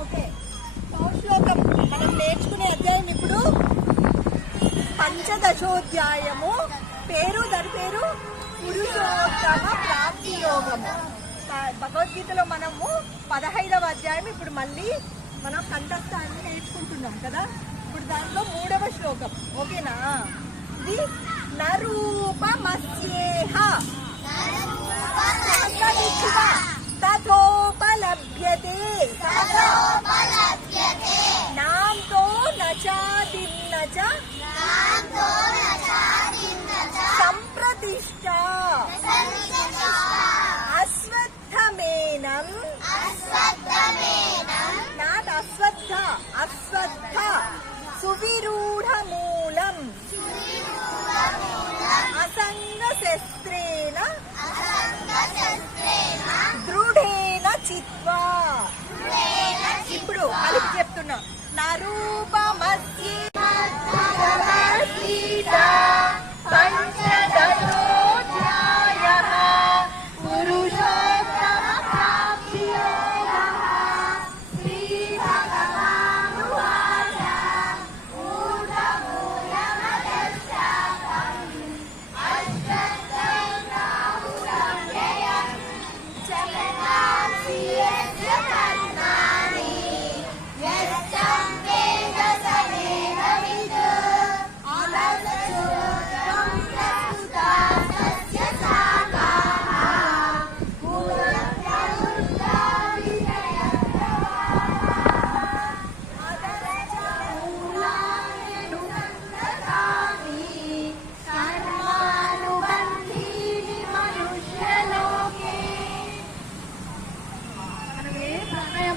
Okay. శ్లోకం మనం నేర్చుకునే అధ్యాయం ఇప్పుడు పంచదశోధ్యాయము. పేరు దాని పేరు పురుషోత్తమ ప్రాప్తి యోగము. భగవద్గీతలో మనము పదహైదవ అధ్యాయం ఇప్పుడు మళ్ళీ మనం కంఠస్థాన్ని నేర్చుకుంటున్నాం కదా? ఇప్పుడు దాంట్లో మూడవ శ్లోకం. ఓకేనా? ఇది నరూపమస్యేహ. అశ్వత్థ అశ్వత్థ సువిరూఢమూలం. అసంగ శస్త్రేణ దృఢేన చిత్వా. ఇప్పుడు కలిపి చెప్తున్నా. నరూపమస్య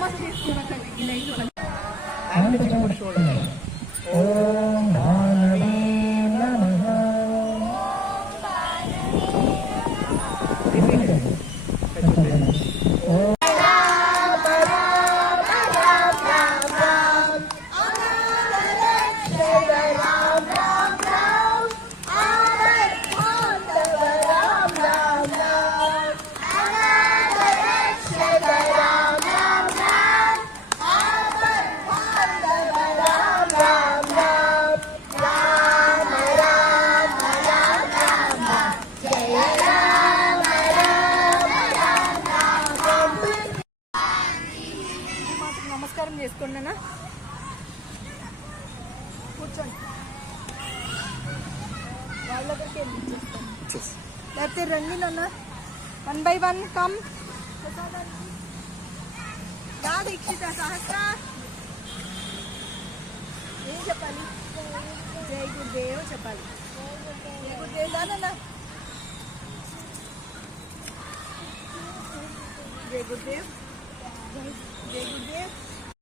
ప్రాణాయామం చేసుకోవట్లేదు ఈ లైన్లో ఓం నమస్కారం చేసుకోండి అన్న కూర్చోండి వాళ్ళ దగ్గరికి వెళ్ళి లేకపోతే రండి నాన్న. One by one come. Dikshita Sahasra. ఏం చెప్పాలి? జై గురుదేవ్ చెప్పాలి. జై గురుదేవ్ దానన్న జై గురుదేవ్. జై గురుదేవ్.